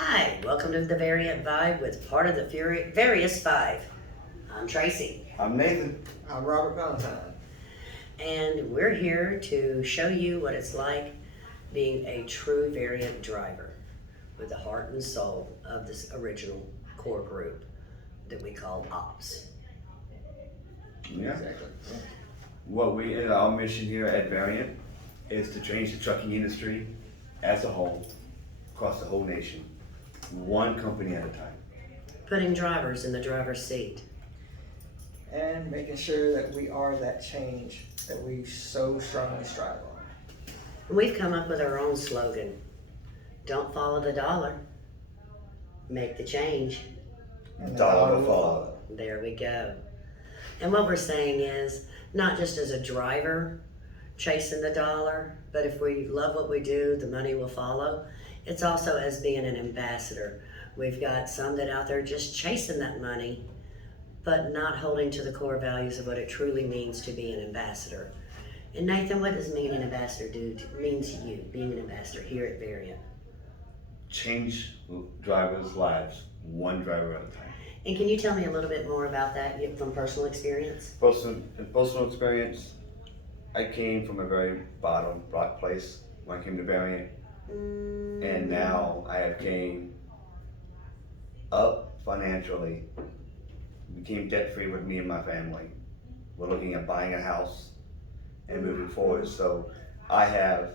Hi, welcome to the Variant Vibe with part of the Various Five. I'm Tracy, I'm Nathan. I'm Robert Valentine. and we're here to show you what it's like being a true variant driver with the heart and soul of this original core group that we call OPS. Yeah. Exactly. Our mission here at Variant is to change the trucking industry as a whole, across the whole nation, one company at a time. Putting drivers in the driver's seat. And making sure that we are that change that we so strongly strive on. And we've come up with our own slogan. Don't follow the dollar. Make the change. And the Dollar dollar will follow. There we go. And what we're saying is, not just as a driver chasing the dollar, but if we love what we do, the money will follow. It's also as being an ambassador. We've got some that out there just chasing that money, but not holding to the core values of what it truly means to be an ambassador. And Nathan, what does being an ambassador mean to you, being an ambassador here at Variant? Change drivers' lives, one driver at a time. And can you tell me a little bit more about that from personal experience? Personal experience, I came from a very bottom rock place when I came to Variant, and now I have came up financially, became debt free with me and my family. We're looking at buying a house and moving forward. So I have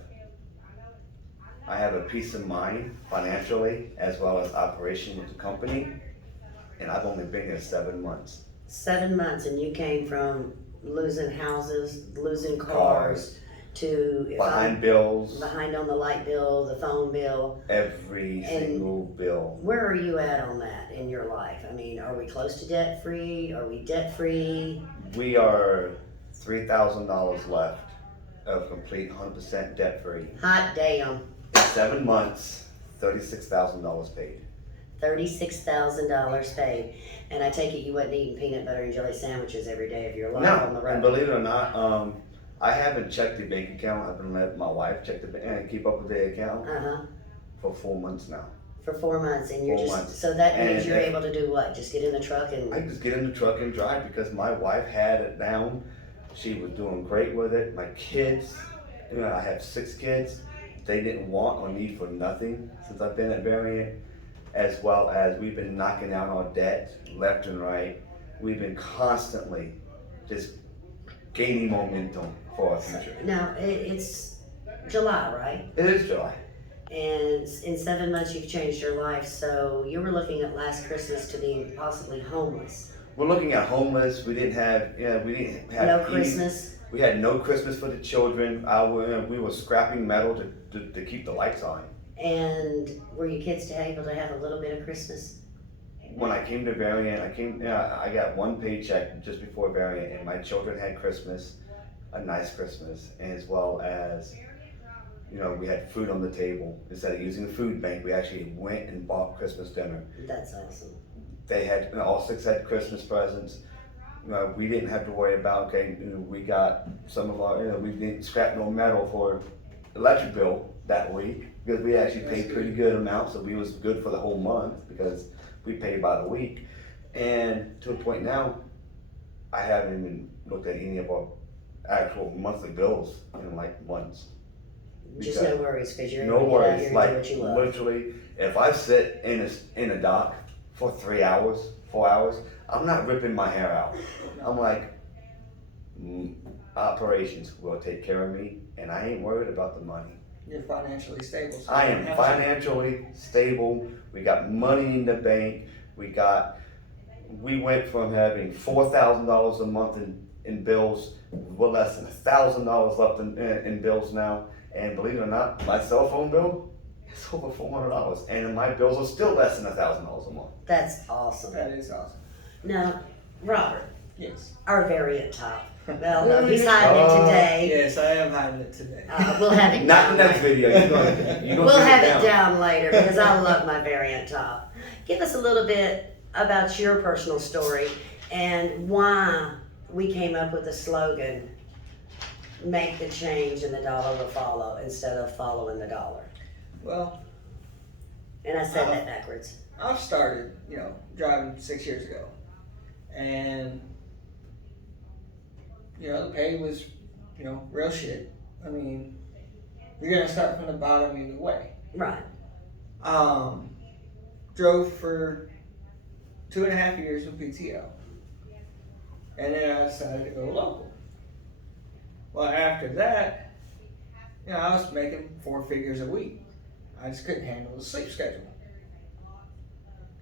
a peace of mind financially as well as operation with the company, and I've only been here 7 months. 7 months, and you came from losing houses, losing cars, to Behind bills, behind on the light bill, the phone bill. every And single bill. Where are you at on that in your life? I mean, are we close to debt free? Are we debt free? We are $3,000 left of complete 100% debt free. Hot damn. In 7 months, $36,000 paid. $36,000 paid. And I take it you wasn't eating peanut butter and jelly sandwiches every day of your life No, on the road. and believe it or not, I haven't checked the bank account. I've been letting my wife check the bank and keep up with the account for 4 months now. For 4 months, and you're 4 just months. so that means And you're if- able to do what? Just get in the truck and I just get in the truck and drive because my wife had it down. She was doing great with it. My kids, I have 6 kids. They didn't want or need for nothing since I've been at Variant, as well as we've been knocking out our debt left and right. We've been constantly just gaining momentum for our future. now it's July, right? It is July. And in 7 months, you've changed your life. So you were looking at last Christmas to being possibly homeless. We're looking at homeless. We didn't have No any- Christmas. We had no Christmas for the children. We were scrapping metal to keep the lights on. And were your kids able to have a little bit of Christmas? When I came to Variant, I got one paycheck just before Variant, and my children had Christmas, a nice Christmas, as well as, we had food on the table. Instead of using the food bank, we actually went and bought Christmas dinner. That's awesome. They had, all 6 had Christmas presents. We didn't have to worry about, we got some of our, we didn't scrap no metal for electric bill that week because we actually paid pretty good amount, so we was good for the whole month because we paid by the week. And to a point now, I haven't even looked at any of our actual monthly bills in like months. Just no worries, because you're No able to get out worries, here and like do what you love. literally, if I sit in a dock for 3 hours, 4 hours, I'm not ripping my hair out. I'm like, operations will take care of me, and I ain't worried about the money. You're financially stable. So I you am don't have financially stable. We got money in the bank. We went from having $4,000 a month in bills. We're less than $1,000 left in bills now. And believe it or not, my cell phone bill is over $400, and my bills are still less than $1,000 a month. That's awesome. That is awesome. Now, Robert, Yes. our variant top. Well, no, he's hiding it today. Yes, I am hiding it today. We'll have it Not down in the next later. video. You're gonna We'll bring have down. it down later because I love my variant top. Give us a little bit about your personal story and why we came up with the slogan, make the change and the dollar will follow instead of following the dollar. Well, And I said that backwards. I've started, driving 6 years ago. And, the pay was, real shit. I mean, you're going to start from the bottom either way. Right. Drove for 2.5 years with PTO. And then I decided to go local. Well, after that, I was making 4 figures a week. I just couldn't handle the sleep schedule.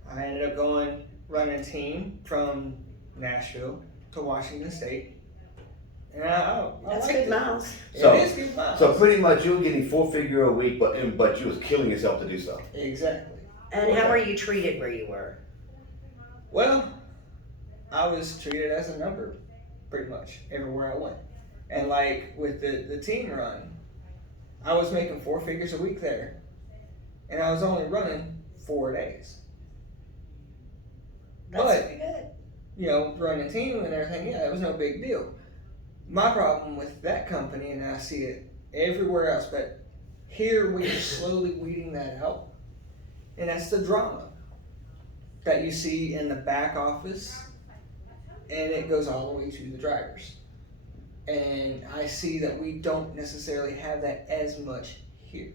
I ended up running a team from Nashville to Washington State. And I That's liked good it. miles. So- It is good miles. So pretty much you were getting 4 figure a week, but you was killing yourself to do so. Exactly. And how were you treated where you were? Well, I was treated as a number, pretty much, everywhere I went. And like with the team run, I was making 4 figures a week there. And I was only running 4 days. That's But- pretty good. Running a team and everything, it was no big deal. My problem with that company, and I see it everywhere else, but here we are slowly weeding that out. And that's the drama that you see in the back office, and it goes all the way to the drivers. And I see that we don't necessarily have that as much here.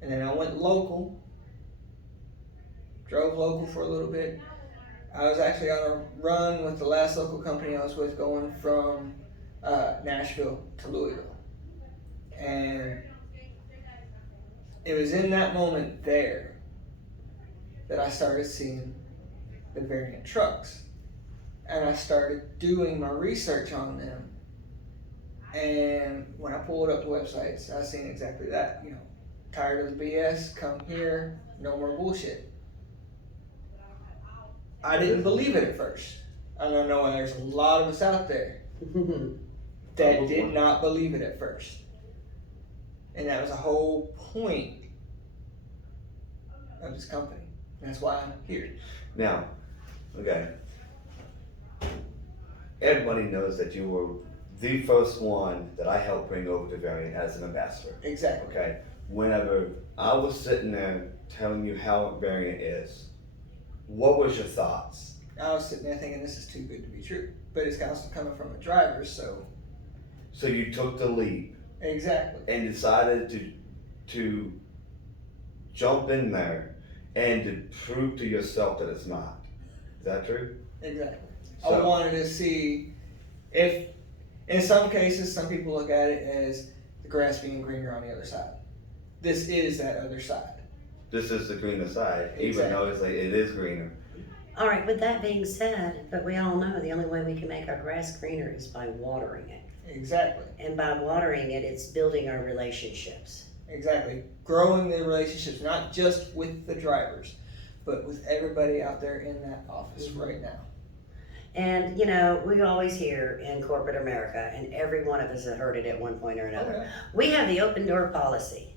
And then I went local, drove local for a little bit. I was actually on a run with the last local company I was with, going from Nashville to Louisville. And it was in that moment there that I started seeing the Variant trucks. And I started doing my research on them. And when I pulled up the websites, I seen exactly that. Tired of the BS, come here, no more bullshit. I didn't believe it at first. I don't know, there's a lot of us out there that did not believe it at first. And that was the whole point of this company. That's why I'm here. Now, okay. Everybody knows that you were the first one that I helped bring over to Variant as an ambassador. Exactly. Okay. Whenever I was sitting there telling you how Variant is, what was your thoughts? I was sitting there thinking this is too good to be true. But it's also coming from a driver, so. So you took the leap Exactly. and decided to jump in there and to prove to yourself that it's not. Is that true? Exactly. I So- wanted to see if, in some cases, some people look at it as the grass being greener on the other side. This is that other side. This is the greener side, even though it's like it is greener. All right, with that being said, but we all know the only way we can make our grass greener is by watering it. Exactly. And by watering it, it's building our relationships. Exactly. Growing the relationships, not just with the drivers, but with everybody out there in that office right now. And, we always hear in corporate America, and every one of us has heard it at one point or another, Okay. we have the open door policy.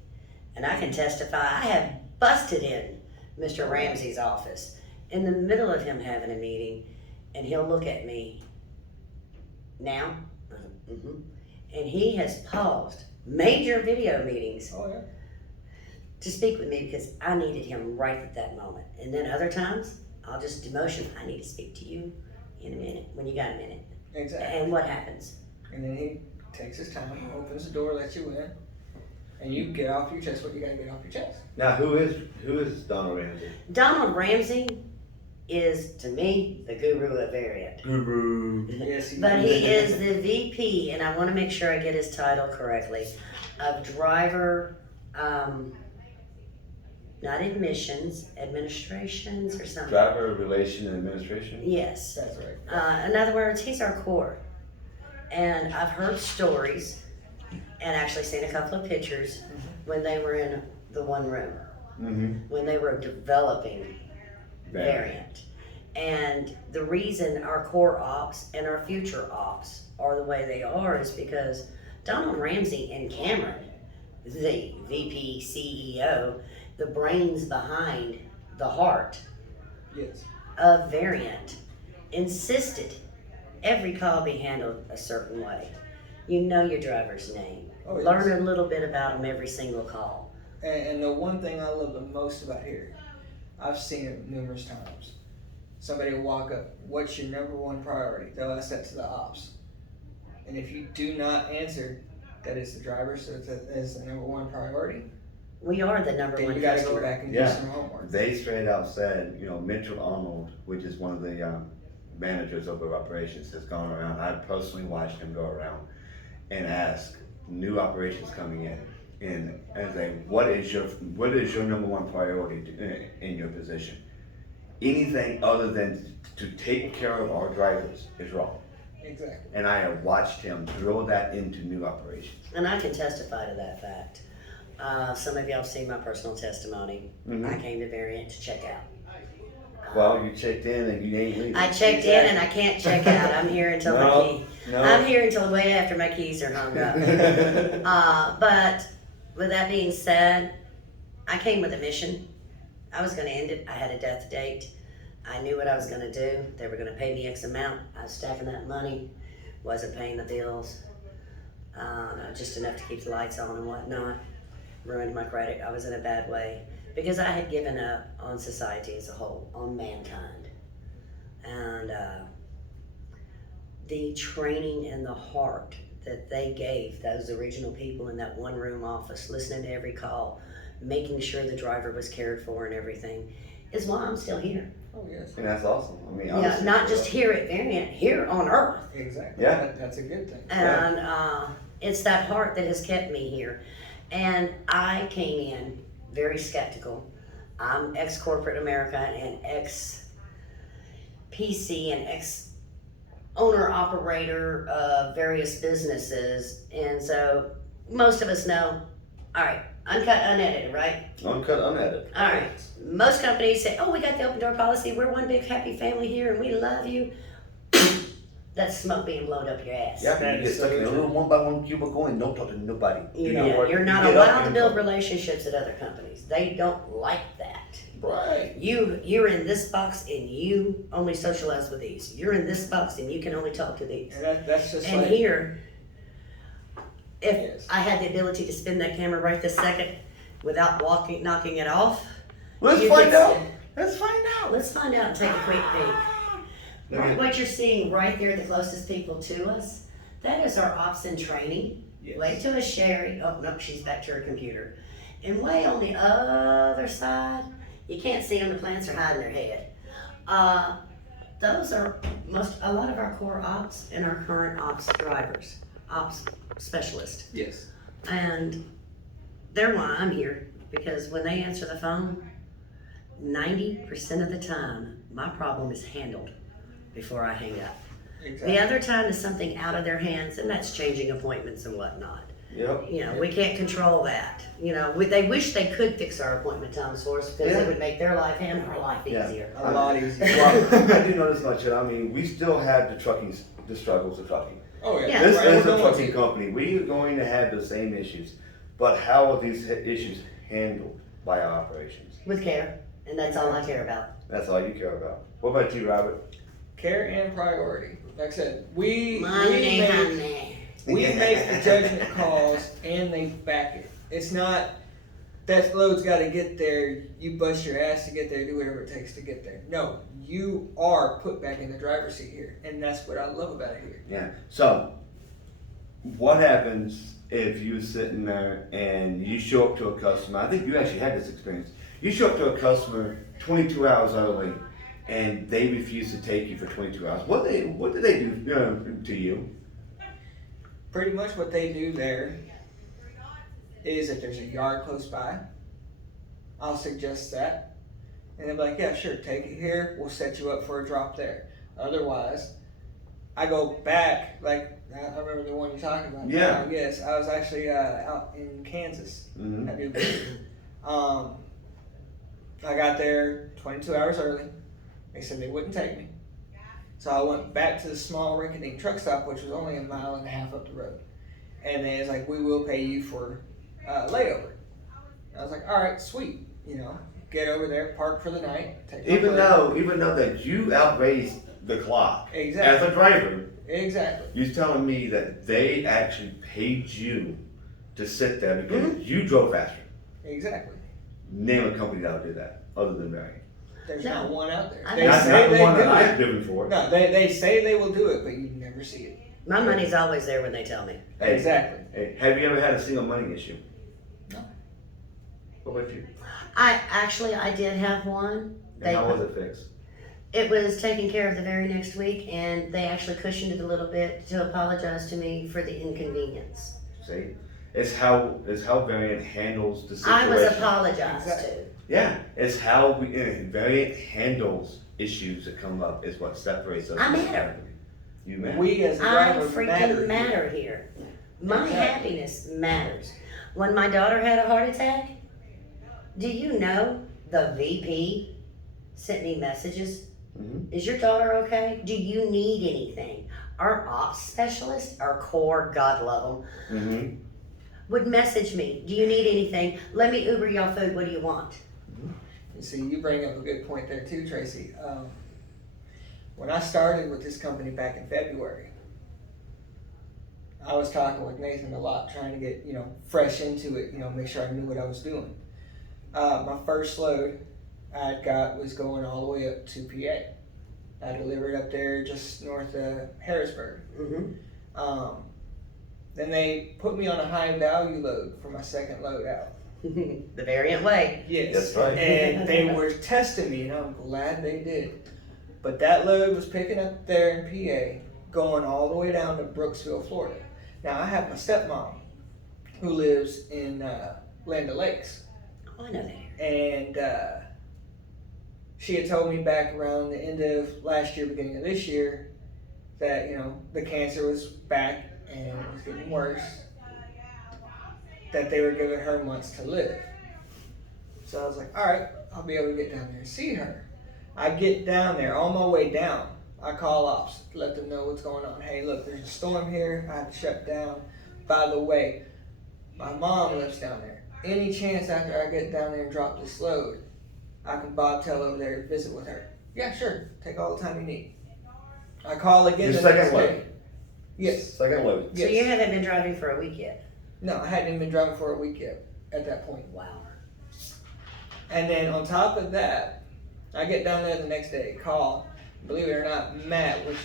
And I can testify, I have busted in Mr. Ramsey's office in the middle of him having a meeting, and he'll look at me now, and he has paused major video meetings Oh, yeah. to speak with me because I needed him right at that moment. And then other times, I'll just demotion, I need to speak to you in a minute, when you got a minute. Exactly. And what happens? And then he takes his time, opens the door, lets you in, and you get off your chest what you gotta get off your chest. Now, who is Donald Ramsey? Donald Ramsey is, to me, the guru of Variant. Guru. Yes, But he is the VP, and I want to make sure I get his title correctly, of driver, not admissions, administrations or something. Driver Relation and Administration. Yes. That's right. In other words, he's our core. And I've heard stories and actually seen a couple of pictures when they were in the one room, Mm-hmm. when they were developing Variant. And the reason our core ops and our future ops are the way they are is because Donald Ramsey and Cameron, the VP CEO, the brains behind the heart Yes. of Variant, insisted every call be handled a certain way. You know your driver's name. Oh, yes. Learn a little bit about them every single call. And the one thing I love the most about here, I've seen it numerous times. Somebody will walk up, what's your number one priority? They'll ask that to the ops. And if you do not answer, that is the driver, so that is the number one priority, We are the number then one you gotta customer. go back and Yeah. do some homework. They straight out said, you know, Mitchell Arnold, which is one of the managers over operations, has gone around. I personally watched him go around and ask new operations coming in and say, what is your number one priority in your position? Anything other than to take care of our drivers is wrong. Exactly. And I have watched him throw that into new operations. And I can testify to that fact. Some of y'all have seen my personal testimony. Mhm. I came to Variant to check out. Well, you checked in and you ain't leaving. I checked in and I can't check out. I'm here until my No, key. no. I'm here until way after my keys are hung up. But with that being said, I came with a mission. I was going to end it. I had a death date. I knew what I was going to do. They were going to pay me X amount. I was stacking that money, wasn't paying the bills, just enough to keep the lights on and whatnot. Ruined my credit. I was in a bad way because I had given up on society as a whole, on mankind. And the training and the heart that they gave those original people in that one room office, listening to every call, making sure the driver was cared for and everything, is why I'm still here. Oh, yes. And that's awesome. I mean, Yeah, honestly, not just here at Variant, here on Earth. Exactly. Yeah. That's a good thing. And it's that heart that has kept me here. And I came in very skeptical. I'm ex-corporate America and ex-PC and ex-owner-operator of various businesses. And so most of us know, all right, uncut, unedited, right? Uncut, unedited. All right. Most companies say, oh, we got the open door policy. We're one big happy family here and we love you. That's smoke being blown up your ass. Yeah, That you get is stuck so in a true. little one by one cubicle and don't talk to nobody. You know know, what? you're You not get up allowed to and build go. relationships at other companies. They don't like that. Right. You're in this box and you only socialize with these. You're in this box and you can only talk to these. And that's just And like, here, if Yes. I had the ability to spin that camera right this second without knocking it off, Let's you find could out. see- Let's find out. Let's find out and take a quick peek. Look at- What you're seeing right there, the closest people to us, that is our ops in training. yes. Way to a Sherry. Oh, no, she's back to her computer. And way on the other side, you can't see them, the plants are hiding their head. Those are a lot of our core ops and our current ops drivers, ops specialists. Yes. And they're why I'm here, because when they answer the phone, 90% of the time, my problem is handled before I hang up. Exactly. The other time is something out of their hands, and that's changing appointments and whatnot. Yep. You know, we can't control that. You know, they wish they could fix our appointment times for us because Yeah. it would make their life and our life Yeah. easier. A lot easier. Well, I do know this much. I mean, we still have the struggles of trucking. Oh, yeah. Yeah. This Right, is we're a going trucking to. company. We are going to have the same issues, but how are these issues handled by our operations? With care, and that's all I care about. That's all you care about. What about you, Robert? Care and priority. Like I said, we Money, make honey. we make the judgment calls and they back it. It's not that load's got to get there. You bust your ass to get there. Do whatever it takes to get there. No, you are put back in the driver's seat here, and that's what I love about it here. Yeah. So, what happens if you're sitting there and you show up to a customer? I think you actually had this experience. You show up to a customer 22 hours early, and they refuse to take you for 22 hours. What do they do to you? Pretty much what they do there is if there's a yard close by, I'll suggest that. And they'll be like, yeah, sure, take it here. We'll set you up for a drop there. Otherwise, I go back, like, I remember the one you're talking about. Yeah. Yes, I was actually out in Kansas. Mm-hmm. I do. I got there 22 hours early. They said they wouldn't take me. So I went back to the small rinky-dink truck stop, which was only 1.5 miles up the road. And they was like, we will pay you for layover. I was like, all right, sweet. You know, get over there, park for the night. Take my Even plate. though that you outraised the clock as Exactly. a driver, Exactly. you're telling me that they actually paid you to sit there because Mm-hmm. you drove faster. Exactly. Name a company that'll do that other than Variant. There's No. not one out there. I They know. Not say the they one do that I've it. driven for. No, they say they will do it, but you never see it. My money's always there when they tell me. Hey, Exactly. Hey, have you ever had a single money issue? No. What about you? I did have one. And how was it fixed? It was taken care of the very next week, and they actually cushioned it a little bit to apologize to me for the inconvenience. See, it's how Variant handles the I situation. was apologized Exactly. to. Yeah, it's how Variant handles issues that come up is what separates us. I from matter. everybody. You matter. We as a I driver freaking matter. matter here. My Exactly. happiness matters. When my daughter had a heart attack, do you know the VP sent me messages? Mhm. Is your daughter okay? Do you need anything? Our ops specialist, our core, God love them, Mm-hmm. would message me. Do you need anything? Let me Uber y'all food. What do you want? You see, you bring up a good point there too, Tracy. When I started with this company back in February, I was talking with Nathan a lot, trying to get, fresh into it, make sure I knew what I was doing. My first load I got was going all the way up to PA. I delivered up there just north of Harrisburg. Mm-hmm. Then they put me on a high value load for my second load out. The Variant way. Yes. That's right. And they were testing me, and I'm glad they did. But that load was picking up there in PA, going all the way down to Brooksville, Florida. Now, I have my stepmom who lives in Land O'Lakes. Oh, I know that. And she had told me back around the end of last year, beginning of this year, that, the cancer was back and it was getting worse. That they were giving her months to live. So I was like, all right, I'll be able to get down there and see her. I get down there, on my way down, I call ops, let them know what's going on. Hey, look, there's a storm here, I have to shut down. By the way, my mom lives down there. Any chance after I get down there and drop this load, I can bobtail over there and visit with her? Yeah, sure, take all the time you need. I call again Your the next second load? day. Yes. Second load. So you haven't been driving for a week yet? No, I hadn't even been driving for a week yet at that point. Wow. And then on top of that, I get down there the next day, call. Believe it or not, Matt, which is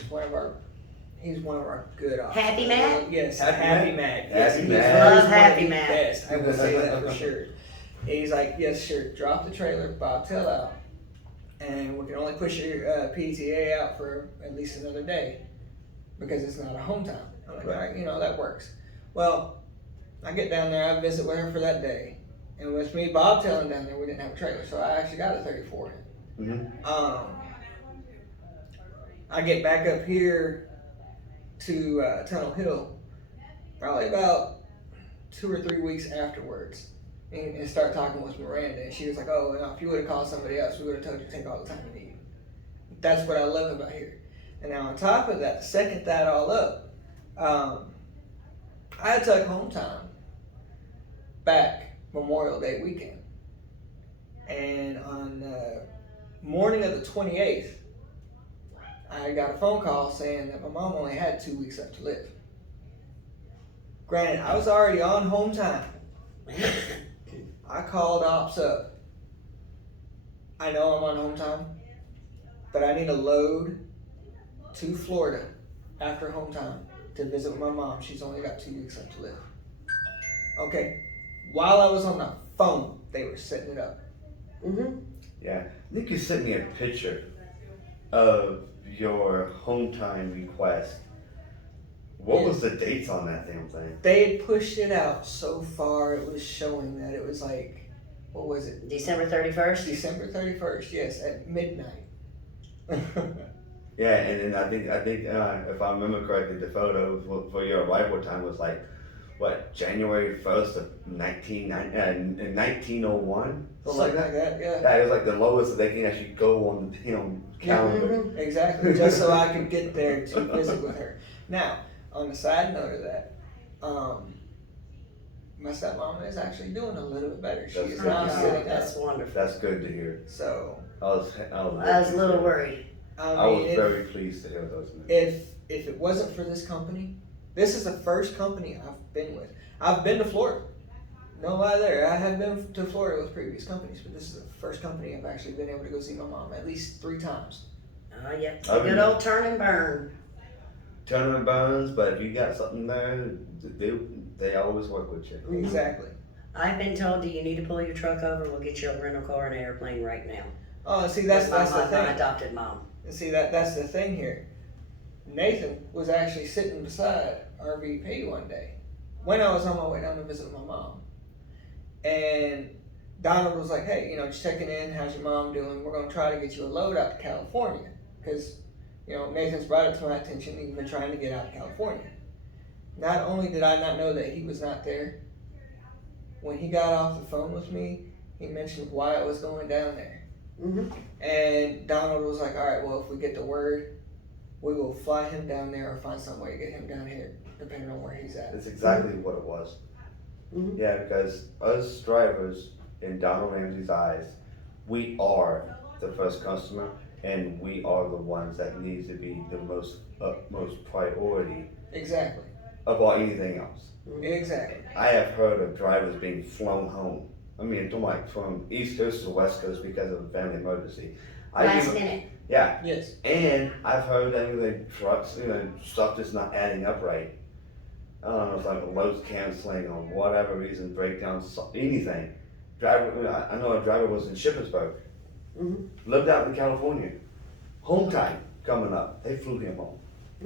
he's one of our good officers. Happy Matt? Yes, Happy Happy Matt? Matt. Happy Yes, he's Matt. one Love of Happy the Matt. best. I will say that for sure. He's like, yes, sure. Drop the trailer, bobtail out, and we can only push your PTA out for at least another day because it's not a hometown. I'm like, Right. all right, that works. Well, I get down there, I visit with her for that day, and with me bobtailing down there, we didn't have a trailer, so I actually got a 34 in. Mm-hmm. I get back up here to Tunnel Hill probably about 2 or 3 weeks afterwards and start talking with Miranda. And she was like, oh, well, if you would have called somebody else, we would have told you to take all the time you need. That's what I love about here. And now on top of that, to second that all up, I took home time back Memorial Day weekend. And on the morning of the 28th, I got a phone call saying that my mom only had 2 weeks left to live. Granted, I was already on home time. I called ops up. I know I'm on home time, but I need a load to Florida after home time to visit with my mom. She's only got 2 weeks left to live. Okay. While I was on the phone, they were setting it up. Mm-hmm. Yeah. I think you sent me a picture of your home time request. What was the dates on that damn thing? They had pushed it out so far, it was showing that it was like, what was it? December 31st? December 31st, yes, at midnight. Yeah, and then I think if I remember correctly, the photo for your arrival time was like, what, January 1st of 1901? Something like that? yeah. Yeah, it was like the lowest that they can actually go on the damn calendar. Mhm. Exactly, just so I could get there to visit with her. Now, on the side note of that, my stepmom is actually doing a little bit better. She That's is good. now Oh, sitting up. That's wonderful. That's good to hear. So, I was I was a little worried. I was very pleased to hear those news. if it wasn't for this company, this is the first company I've been with. I've been to Florida. No lie there. I have been to Florida with previous companies, but this is the first company I've actually been able to go see my mom at least 3 times. Oh, yeah. I Good mean- old turn and burn. Turn and burns, but if you got something there, they always work with you. Mhm. Exactly. I've been told, do you need to pull your truck over? We'll get you a rental car and an airplane right now. Oh, see, that's my, the my thing. adopted mom. And see, that's the thing here. Nathan was actually sitting beside our VP one day when I was on my way down to visit my mom. And Donald was like, hey, just checking in. How's your mom doing? We're going to try to get you a load out to California. Because, Nathan's brought it to my attention. He's been trying to get out to California. Not only did I not know that he was not there, when he got off the phone with me, he mentioned why it was going down there. Mm-hmm. And Donald was like, all right, well, if we get the word, we will fly him down there or find some way to get him down here, depending on where he's at. That's exactly what it was. Mhm. Yeah, because us drivers, in Donald Ramsey's eyes, we are the first customer, and we are the ones that needs to be the most utmost priority Exactly. above anything else. Exactly. I have heard of drivers being flown home. I mean, from East Coast to West Coast because of a family emergency. Last minute. Yeah, Yes. and I've heard that the trucks, stuff just not adding up right. I don't know if like a load's canceling or whatever reason, breakdowns, anything. Driver, I know a driver was in Shippensburg, Mhm. lived out in California. Home time coming up, they flew him home.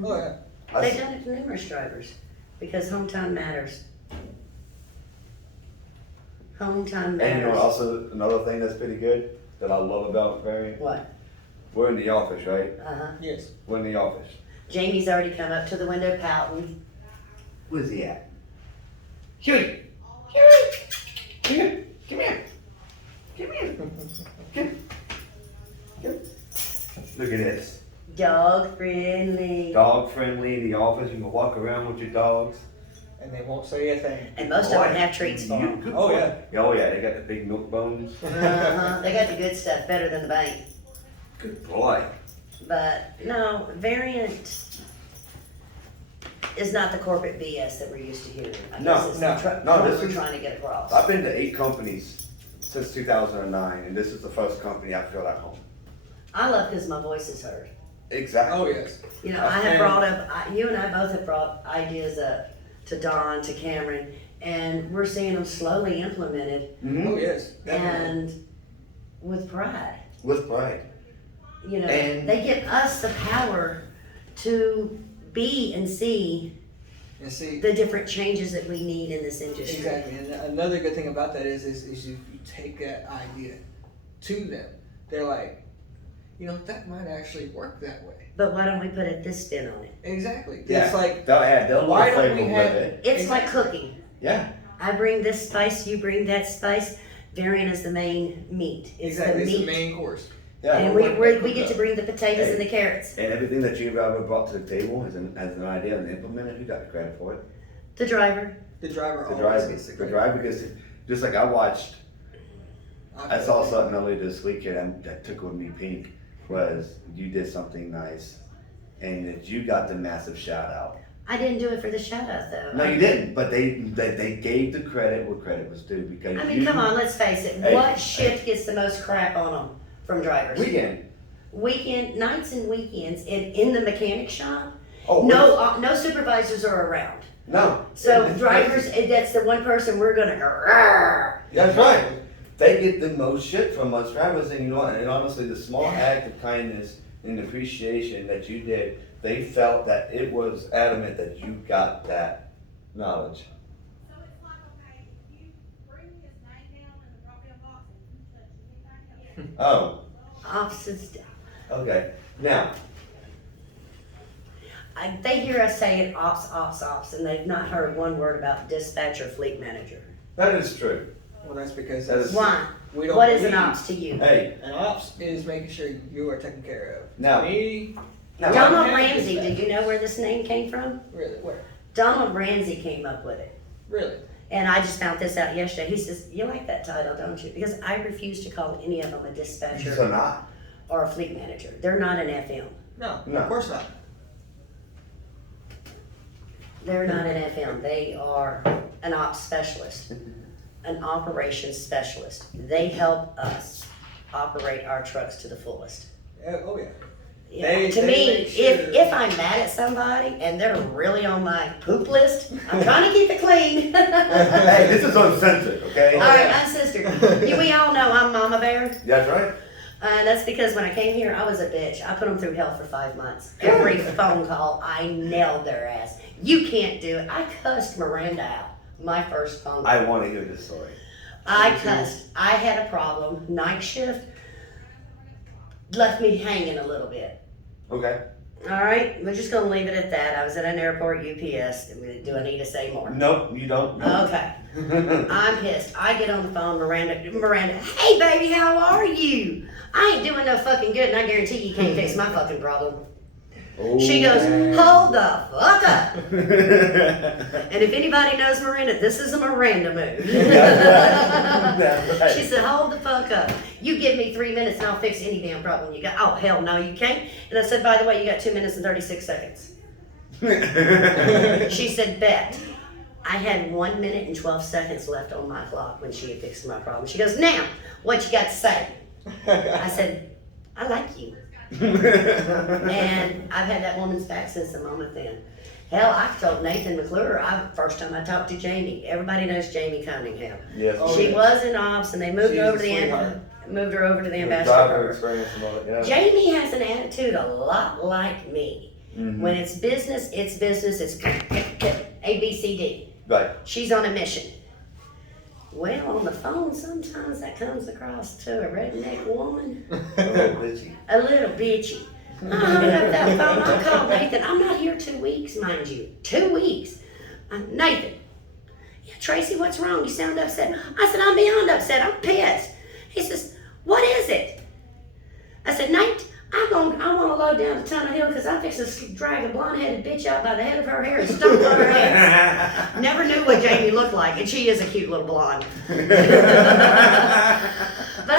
Oh, yeah. I They've s- done it to numerous drivers because home time matters. Home time And matters. also another thing that's pretty good that I love about Variant, What? we're in the office, right? Uh-huh. Yes. We're in the office. Jamie's already come up to the window pouting. Where's he at? Huey! Huey! Come here! Come here! Come here! Come. Look at this. Dog friendly. Dog friendly in the office. You can walk around with your dogs. And they won't say a thing. And most of them have treats for them. Good Oh, boy. yeah. Oh yeah, they got the big milk bones. Uh-huh. They got the good stuff, better than the bank. Good boy. But no, Variant is not the corporate BS that we're used to hearing. I No, guess it's no, the point this we're is- trying to get across. I've been to 8 companies since 2009, and this is the first company I feel at home. I love because my voice is heard. Exactly. Oh, yes. You know, I I have think- brought up, you and I both have brought ideas up to Don, to Cameron, and we're seeing them slowly implemented Mm-hmm. Oh, yes. Definitely. and with pride. With pride. You know, And- they give us the power to be and see And see, the different changes that we need in this industry. exactly. And another good thing about that is you take that idea to them. They're like, that might actually work that way. But why don't we put this spin on it? Exactly. Yeah. It's like, They'll why why don't we flavor have- with it. It's Exactly. like cooking. Yeah. I bring this spice, you bring that spice. Variant is the main meat. It's exactly. the It's meat. the main course. Yeah. And we get to bring the potatoes and the carrots. And everything that you've ever brought to the table as an idea and implemented, who got the credit for it? The driver. The driver The always driver. gets the The credit. driver, because just like I watched, I saw feel something earlier this weekend that tickled me pink, was you did something nice and that you got the massive shout out. I didn't do it for the shout out though. No, you didn't, but they gave the credit where credit was due because I mean, come on, let's face it. Hey, What shift gets the most crap on them from drivers? Weekend. Nights and weekends in the mechanic shop. Oh, No supervisors are around. no. So It's drivers, crazy. that's the one person we're gonna go, "Rrrr." That's right. They get the most shit from us drivers, and and honestly, the small act of kindness and appreciation that you did, they felt that it was adamant that you got that knowledge. So it's like, okay, if you bring his name down in the drop-down box and you touch anything else. Oh, Officers, okay. Now, they hear us saying ops, and they've not heard one word about dispatch or fleet manager. that is true. Well, that's because That is- Why? we don't What is an believe- ops to you? Hey, An ops is making sure you are taken care of. Now- Me, now, Donald have Ramsey, dispatch. did you know where this name came from? really, where? Donald Ramsey came up with it. Really? And I just found this out yesterday. He says, you like that title, don't you? Because I refuse to call any of them a dispatcher so not. or a fleet manager. They're not an FM. No, No. of course not. They're not an FM. They are an ops specialist. an operations specialist. They help us operate our trucks to the fullest. Oh yeah. Yeah, They- to they me, make sure- if I'm mad at somebody and they're really on my poop list, I'm trying to keep it clean. Hey, this is uncensored, okay? All right, my sister. We all know I'm Mama Bear. That's right. That's because when I came here, I was a bitch. I put them through hell for 5 months. Every phone call, I nailed their ass. You can't do it. I cussed Miranda out. My first phone call. I want to hear this story. I cussed. I had a problem. Night shift left me hanging a little bit. Okay. All right, we're just gonna leave it at that. I was at an airport UPS. Do I need to say more? Nope, you don't. Okay. I'm pissed. I get on the phone, Miranda, hey baby, how are you? I ain't doing no fucking good, and I guarantee you can't fix my fucking problem. She goes, hold the fuck up. And if anybody knows Miranda, this is a Miranda move. That's right. She said, hold the fuck up. You give me 3 minutes and I'll fix any damn problem you got. Oh, hell no, you can't. And I said, by the way, you got 2 minutes and 36 seconds. She said, bet. I had 1 minute and 12 seconds left on my clock when she had fixed my problem. She goes, now, what you got to say? I said, I like you. And I've had that woman's back since the moment then. Hell, I told Nathan McClure, first time I talked to Jamie. Everybody knows Jamie Cunningham. Yes. Oh, She yeah. was in ops, and they moved She's her over a to the sweetheart. moved her over to the Driver ambassador. experience and all that, yeah. Jamie has an attitude a lot like me. Mhm. When it's business, it's business. It's ABCD. Right. She's on a mission. Well, on the phone, sometimes that comes across to a redneck woman. A little bitchy. A little bitchy. I hung up that phone. I called Nathan. I'm not here 2 weeks, mind you. 2 weeks. Nathan. Yeah, Tracy, what's wrong? You sound upset. I said, I'm beyond upset. I'm pissed. He says, what is it? I said, Nate, I want to load down to Tunnel Hill because I'm fixing to drag a blonde-headed bitch out by the head of her hair and stomp on her ass. Never knew what Jamie looked like, and she is a cute little blonde. But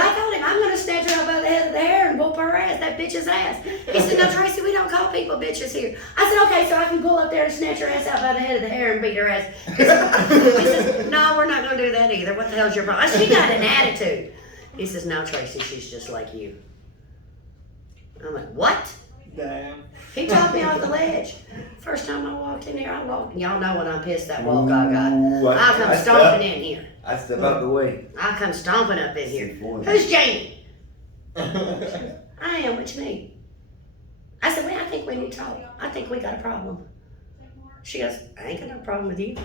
I told him, I'm going to snatch her out by the head of the hair and whoop her ass, that bitch's ass. He said, no, Tracy, we don't call people bitches here. I said, okay, so I can pull up there and snatch her ass out by the head of the hair and beat her ass. He says, no, we're not going to do that either. What the hell's your problem? I said, she got an attitude. He says, no, Tracy, she's just like you. I'm like, what? Damn. He talked me off the ledge. First time I walked in here, y'all know when I'm pissed, that walk I got. I come stomping in here. I step out the way. I come stomping up in here. C4. Who's Jamie? I am, what you need? I said, well, I think we need to talk. I think we got a problem. She goes, I ain't got no problem with you.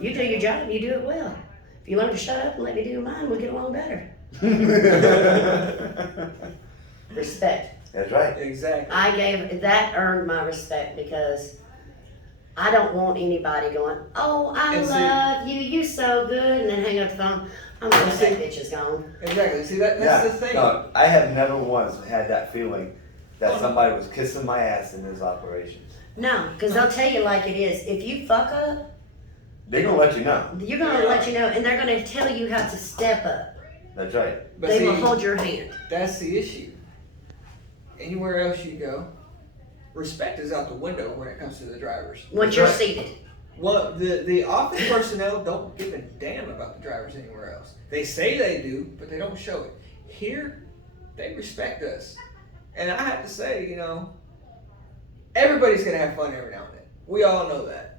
You do your job, you do it well. If you learn to shut up and let me do mine, we'll get along better. Respect. That's right. Exactly. That earned my respect because I don't want anybody going, oh, I And see- love you, you so good, and then hang up the phone. I'm glad that bitch is gone. Exactly. See, that's Yeah. the thing. No, I have never once had that feeling that somebody was kissing my ass in this operation. No, because they'll tell you like it is. If you fuck up, They're gonna let you know. you're going to let you know, and they're going to tell you how to step up. That's right. But They see, will hold your hand. that's the issue. Anywhere else you go, respect is out the window when it comes to the drivers. Once That's you're right. seated. Well, the office personnel don't give a damn about the drivers anywhere else. They say they do, but they don't show it. Here, they respect us. And I have to say, everybody's going to have fun every now and then. We all know that.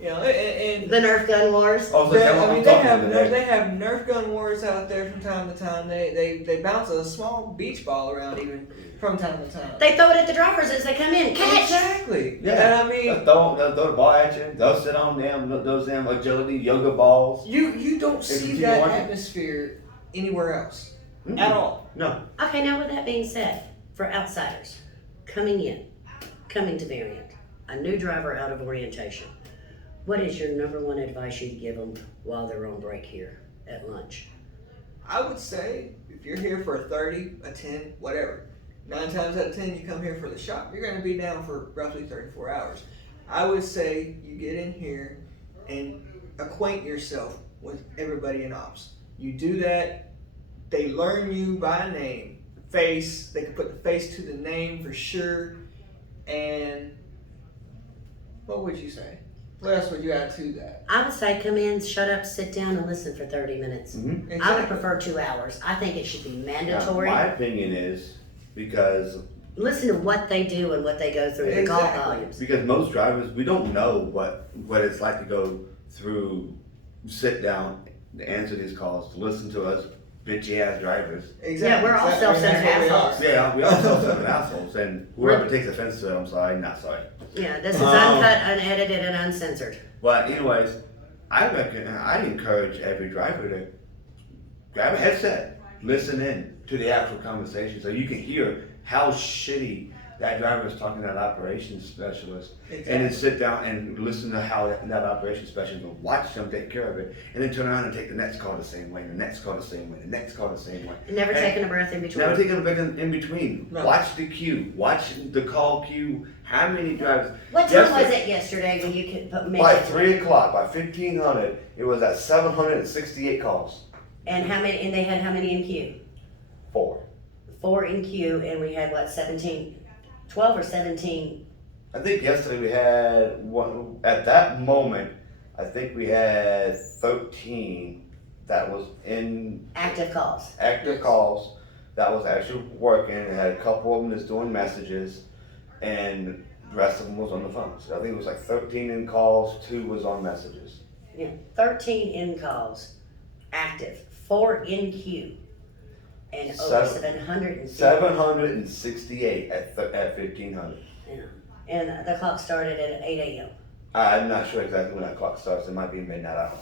And The Nerf gun wars. Oh, so they, I'm I mean, talking to them. they have Nerf gun wars out there from time to time. They bounce a small beach ball around even from time to time. They throw it at the drivers as they come in. Catch! Exactly. Yeah. And I mean, They'll throw the ball at you. They'll sit on them. Those damn agility yoga balls. you don't see you that want it. atmosphere anywhere else Mm. at all. No. Okay, now with that being said, for outsiders coming to Variant, a new driver out of orientation, what is your number one advice you'd give them while they're on break here at lunch? I would say if you're here for a 30, a 10, whatever, 9 times out of 10 you come here for the shop, you're going to be down for roughly 34 hours. I would say you get in here and acquaint yourself with everybody in ops. You do that, they learn you by name, face, they can put the face to the name for sure, and what would you say? What else would you add to that? I would say come in, shut up, sit down, and listen for 30 minutes. Mm-hmm. I would prefer 2 hours. I think it should be mandatory. My opinion is because Listen to what they do and what they go through, the call Exactly. volumes. most drivers, we don't know what it's like to go through, sit down, to answer these calls, to listen to us bitchy ass drivers. Exactly. Yeah, we're all exactly. self-centered That's what we assholes. are. Yeah, we all self-centered assholes, and whoever takes offense to it, I'm sorry, not sorry. Yeah, this is Um, uncut, unedited, and uncensored. But anyways, I encourage every driver to grab a headset, listen in to the actual conversation, so you can hear how shitty that driver is talking to that operations specialist, and then Exactly. sit down and listen to how that operations specialist will watch them take care of it, and then turn around and take the next call the same way, the next call the same way, the next call the same way. Never And- taking a breath in between. Never taking a break in between. No. Watch the queue. Watch the call queue. How many drivers? What time Yesterday- was it yesterday when you could make By it? 3 o'clock, by 1500, it was at 768 calls. And how many? And they had how many in queue? 4. 4 in queue, and we had what? 17, 12 or 17 I think yesterday we had one. At that moment, I think we had 13 that was in active calls. active calls that was actually working. And had a couple of them that's doing messages, and the rest of them was on the phones. So I think it was like 13 in calls, 2 was on messages. Yeah, 13 in calls, active, 4 in queue, and over 750. 768 at 1500. Yeah. And the clock started at 8 a.m. I'm not sure exactly when that clock starts. It might be midnight. I don't know.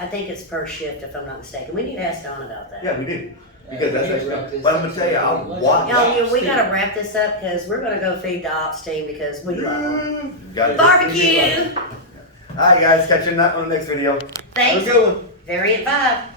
I think it's per shift if I'm not mistaken. We need to ask Dawn about that. Yeah, we do. Because we that's need to wrap actually. this But I'm up gonna tell you, I'll so watch. Oh, yeah, we gotta wrap this up because we're gonna go feed the ops team because we love them. Gotta do- Barbecue! All right, guys. Catch you on the next video. Have a Thanks. good one. Variant 5.